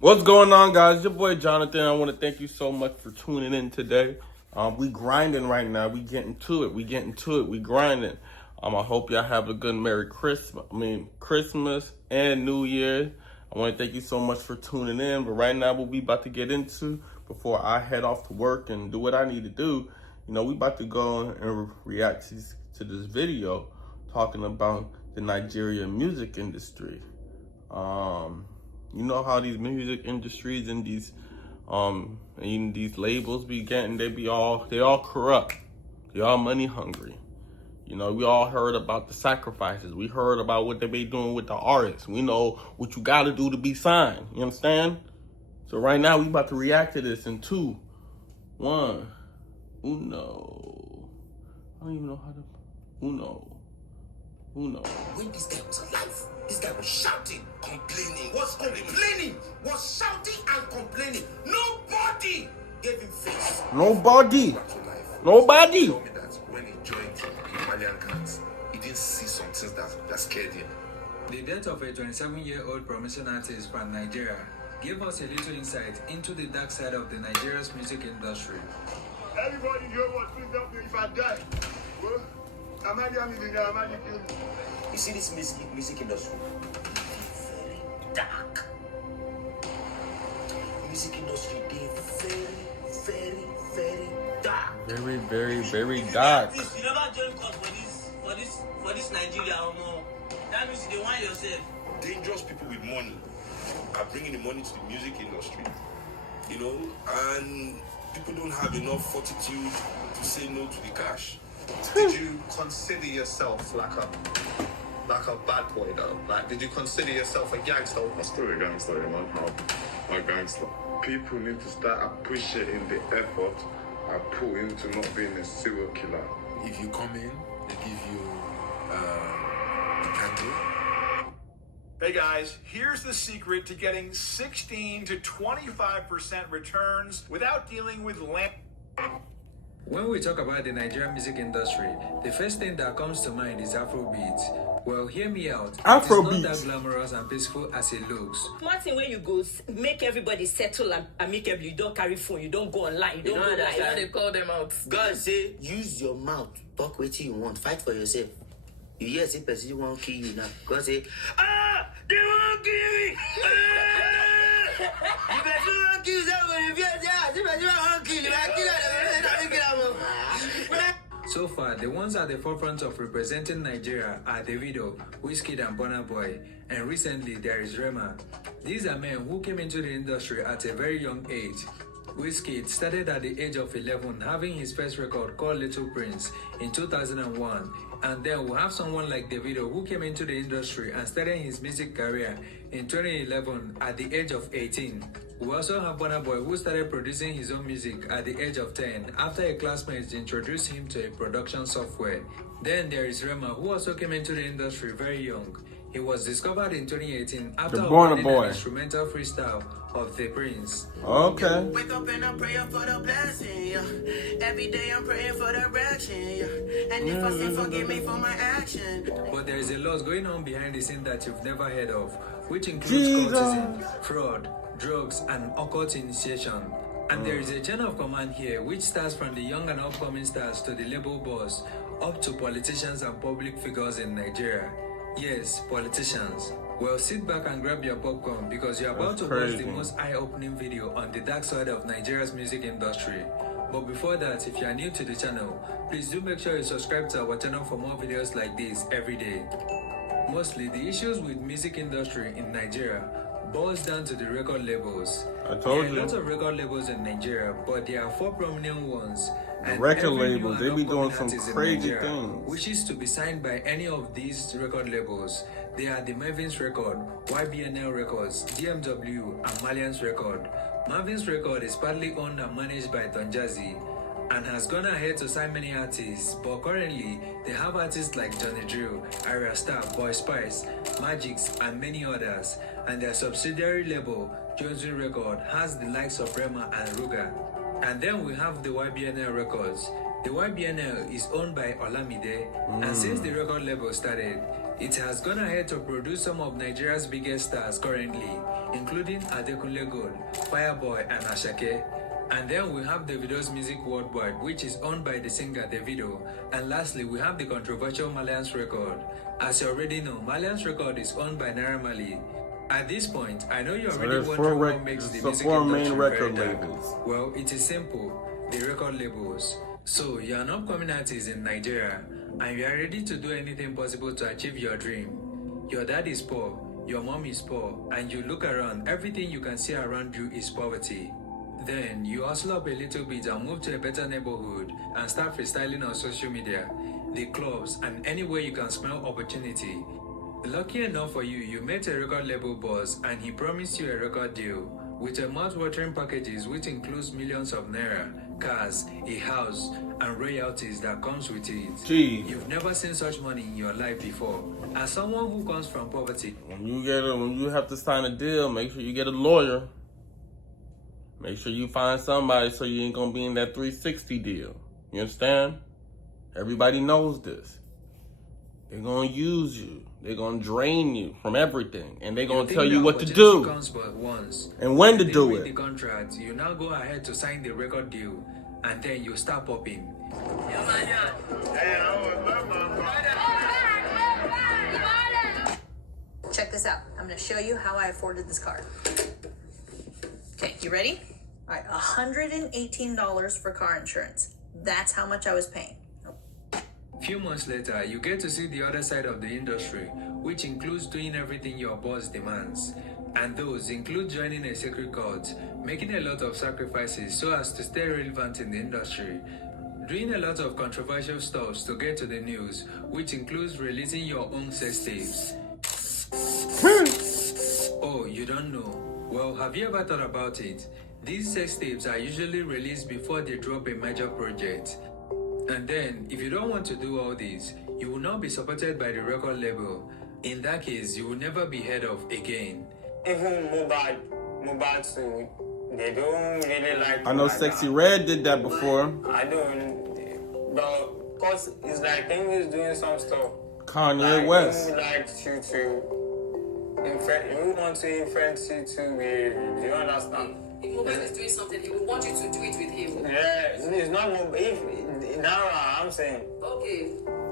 What's going on, guys? Your boy Jonathan. I want to thank you so much for tuning in today. We grinding right now. We getting to it. We grinding. I hope y'all have a good Merry Christmas and New Year. I want to thank you so much for tuning in. But right now, what we about to get into before I head off to work and do what I need to do, we about to go and react to this video talking about the Nigerian music industry. You know how these music industries and these labels be getting, they all corrupt. They all money hungry. We all heard about the sacrifices. We heard about what they be doing with the artists. We know what you gotta do to be signed. You understand? So right now we about to react to this in 2, 1, uno. I don't even know how to uno. When this guy was alive, this guy was shouting, complaining, was shouting and complaining. Nobody gave him face. Nobody. Told me that when he joined Malian Cats, he didn't see some things that scared him. The death of a 27-year-old promising artist from Nigeria gave us a little insight into the dark side of the Nigeria's music industry. Everybody here was please help me if I die. Well, You see this music industry? Very dark. Music industry, they very dark. Very dark. You never join court for this Nigeria or more. That means you want yourself. Dangerous people with money are bringing the money to the music industry. And people don't have enough fortitude to say no to the cash. Did you consider yourself like a bad boy though? Like, did you consider yourself a gangster? I'm still a gangster, man. I'm a gangster. People need to start appreciating the effort I put into not being a serial killer. If you come in, they give you a candle. Hey guys, here's the secret to getting 16 to 25% returns without dealing with land. When we talk about the Nigerian music industry, the first thing that comes to mind is Afrobeat. Well, hear me out. Afrobeat. It's not that glamorous and peaceful as it looks. One thing where you go, make everybody settle and amicably. You don't carry phone, you don't go online, you don't go live. They call them out. God say, use your mouth. Talk what you want. Fight for yourself. You hear say person won't kill you now. God say, they won't kill me. You better not kill someone. If you won't kill you, I kill them. So far, the ones at the forefront of representing Nigeria are Davido, Wizkid and Burna Boy, and recently there is Rema. These are men who came into the industry at a very young age. Wizkid started at the age of 11, having his first record called Little Prince in 2001. And then we have someone like Davido who came into the industry and started his music career in 2011 at the age of 18. We also have Burna Boy who started producing his own music at the age of 10 after a classmate introduced him to a production software. Then there is Rema who also came into the industry very young. He was discovered in 2018 after Burna an Boy instrumental freestyle of The Prince. Okay. Wake up and I'm praying for the blessing, yeah. Every day I'm praying for direction, yeah. And if I sin, forgive me for my action. But there is a lot going on behind the scene that you've never heard of, which includes Jesus. cultism, fraud, drugs, and occult initiation. And there is a chain of command here, which starts from the young and upcoming stars to the label boss, up to politicians and public figures in Nigeria. Yes, politicians. Well, sit back and grab your popcorn because you're about to watch the most eye-opening video on the dark side of Nigeria's music industry. But before that, if you are new to the channel, please do make sure you subscribe to our channel for more videos like this every day. Mostly, the issues with music industry in Nigeria boils down to the record labels. I told you. There are lots of record labels in Nigeria, but there are 4 prominent ones. The And record every labels, new they be and doing upcoming some artist in crazy Nigeria things. wishes to be signed by any of these record labels. They are the Marvin's Record, YBNL Records, DMW, and Malian's Record. Marvin's Record is partly owned and managed by Don Jazzy and has gone ahead to sign many artists, but currently they have artists like Johnny Drill, Arya Star, Boy Spice, Magix, and many others. And their subsidiary label, Jonesville Record, has the likes of Rema and Ruga. And then we have the YBNL Records. The YBNL is owned by Olamide, and since the record label started, It has gone ahead to produce some of Nigeria's biggest stars currently, including Adekunle Gold, Fireboy, and Ashake. And then we have Davido's Music Worldwide, which is owned by the singer Davido. And lastly, we have the controversial Malians Record. As you already know, Malians Record is owned by Naira Marley. At this point, I know you're already wondering what makes the music industry very dark. Well, it is simple, the record labels. So, you're an upcoming artist in Nigeria, and you are ready to do anything possible to achieve your dream. Your dad is poor, your mom is poor, and you look around, everything you can see around you is poverty. Then, you hustle up a little bit and move to a better neighborhood and start freestyling on social media, the clubs, and anywhere you can smell opportunity. Lucky enough for you, you met a record label boss and he promised you a record deal with a mouth-watering packages which includes millions of naira, cars, a house, and royalties that comes with it. Gee. You've never seen such money in your life before. As someone who comes from poverty, When you have to sign a deal, make sure you get a lawyer. Make sure you find somebody so you ain't gonna be in that 360 deal. You understand? Everybody knows this. They're gonna use you. They're gonna drain you from everything, and they're gonna tell you what to do comes but once. and when to They do read the it. contract, you now go ahead to sign the record deal, and then you start popping. Check this out. I'm going to show you how I afforded this car. Okay, you ready? All right, $118 for car insurance. That's how much I was paying. Few months later, you get to see the other side of the industry, which includes doing everything your boss demands. And those include joining a secret cult, making a lot of sacrifices so as to stay relevant in the industry, doing a lot of controversial stuff to get to the news, which includes releasing your own sex tapes. Oh, you don't know? Well, have you ever thought about it? These sex tapes are usually released before they drop a major project. And then, if you don't want to do all this, you will not be supported by the record label. In that case, you will never be heard of again. Even Mobad too, they don't really like. I know like Sexy that. Red did that before. I don't, but cause it's like him is doing some stuff. Kanye Like, West. He likes you to we want to influence you to be. Do you understand? If Mobile is doing something, he will want you to do it with him. Yeah, it's not Mobile. If now I'm saying. Okay,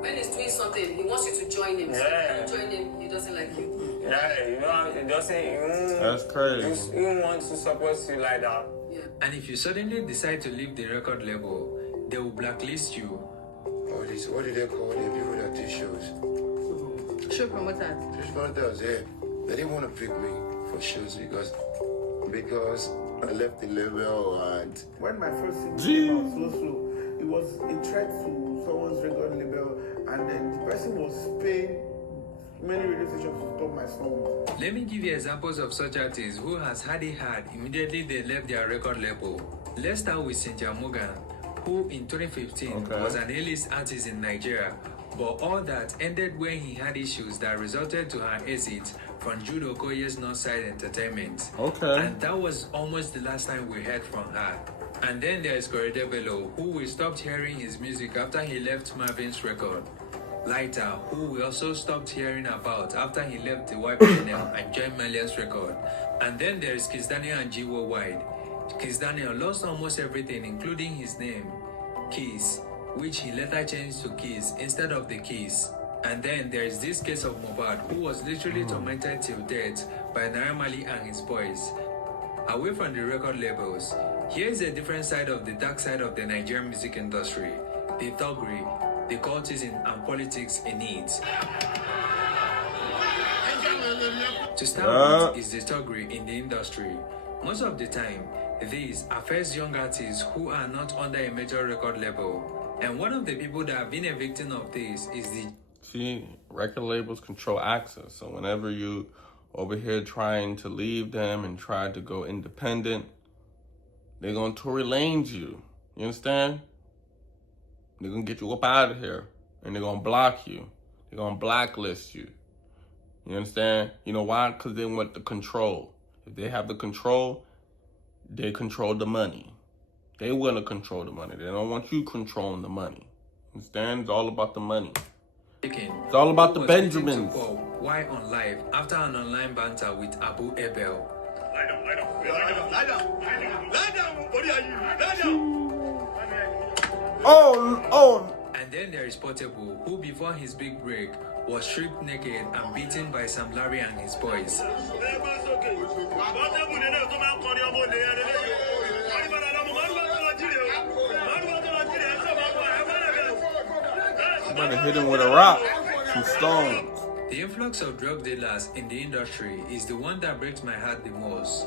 when he's doing something, he wants you to join him. Yeah. So if you join him, he doesn't like you. Yeah, you know, it doesn't. That's crazy. You want to support you like that. Yeah. And if you suddenly decide to leave the record label, they will blacklist you. All this, what do they call the people that do shows? Show promoter. Just promoters, yeah. They didn't want to pick me for shows because I left the label and when my first single came out, Slow, it was a threat to someone's record label, and then the person was paying many radio stations to stop my song. Let me give you examples of such artists who has had it hard immediately they left their record label. Let's start with Cynthia Morgan, who in 2015 was an A-list artist in Nigeria, but all that ended when he had issues that resulted to her exit from Jude Okoye's Northside Entertainment. And that was almost the last time we heard from her. And then there's Korede Bello, who we stopped hearing his music after he left Marvin's record. Lighter, who we also stopped hearing about after he left the YPNL and joined Malian's record. And then there's Kiss Daniel and G Worldwide. Kiss Daniel lost almost everything, including his name, Kiss, which he later changed to Kiss instead of the Kiss. And then there is this case of Mobad, who was literally tormented till death by Naira Marley and his boys. Away from the record labels, here is a different side of the dark side of the Nigerian music industry, the thuggery, the cultism and politics in it. To start with is the thuggery in the industry. Most of the time, these affect young artists who are not under a major record label. And one of the people that have been a victim of this is the... See, record labels control access. So whenever you over here trying to leave them and try to go independent, they're going to Tory Lanez you. You understand? They're going to get you up out of here. And they're going to block you. They're going to blacklist you. You understand? You know why? Because they want the control. If they have the control, they control the money. They want to control the money. They don't want you controlling the money. Understand? It's all about the money. It's all about the Benjamins. Why on live after an online banter with Abu Ebel? Lie down, lie down, lie down, lie down. What are you? Lie down. Oh. And then there is Portable, who before his big break was stripped naked and beaten by Sam Larry and his boys. I'm gonna hit him with a rock, some stones. The influx of drug dealers in the industry is the one that breaks my heart the most.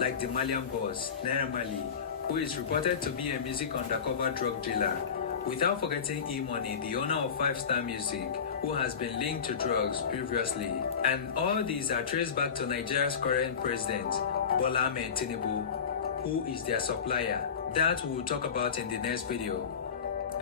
Like the Malian boss, Naira Marley, who is reported to be a music undercover drug dealer. Without forgetting E-Money, the owner of 5-Star Music, who has been linked to drugs previously. And all these are traced back to Nigeria's current president, Bola Ahmed Tinubu, who is their supplier. That we will talk about in the next video.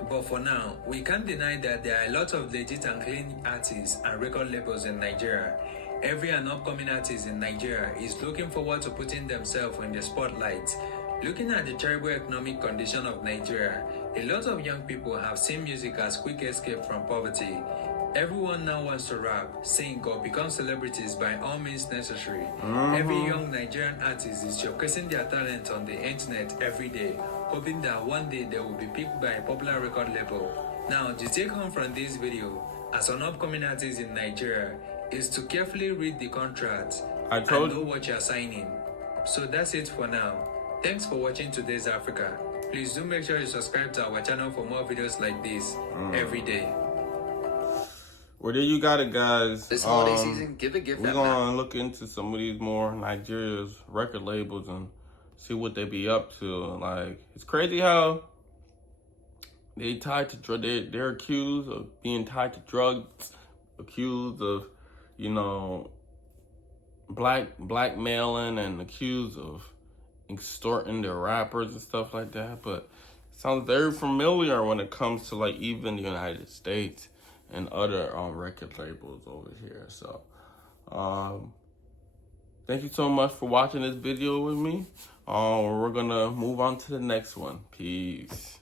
But for now, we can't deny that there are a lot of legit and clean artists and record labels in Nigeria. Every and upcoming artist in Nigeria is looking forward to putting themselves in the spotlight. Looking at the terrible economic condition of Nigeria, a lot of young people have seen music as quick escape from poverty. Everyone now wants to rap, sing, or become celebrities by all means necessary. Every young Nigerian artist is showcasing their talent on the internet every day, hoping that one day they will be picked by a popular record label. Now, the take home from this video, as an upcoming artist in Nigeria, is to carefully read the contract and know what you're signing. So that's it for now. Thanks for watching today's Africa. Please do make sure you subscribe to our channel for more videos like this every day. Well, there you got it, guys. This holiday season, give a gift. We're gonna look into some of these more Nigeria's record labels and see what they be up to. Like, it's crazy how they tied to drug. They're accused of being tied to drugs, accused of, you know, blackmailing, and accused of extorting their rappers and stuff like that. But it sounds very familiar when it comes to, like, even the United States and other record labels over here. So thank you so much for watching this video with me. We're gonna move on to the next one. Peace.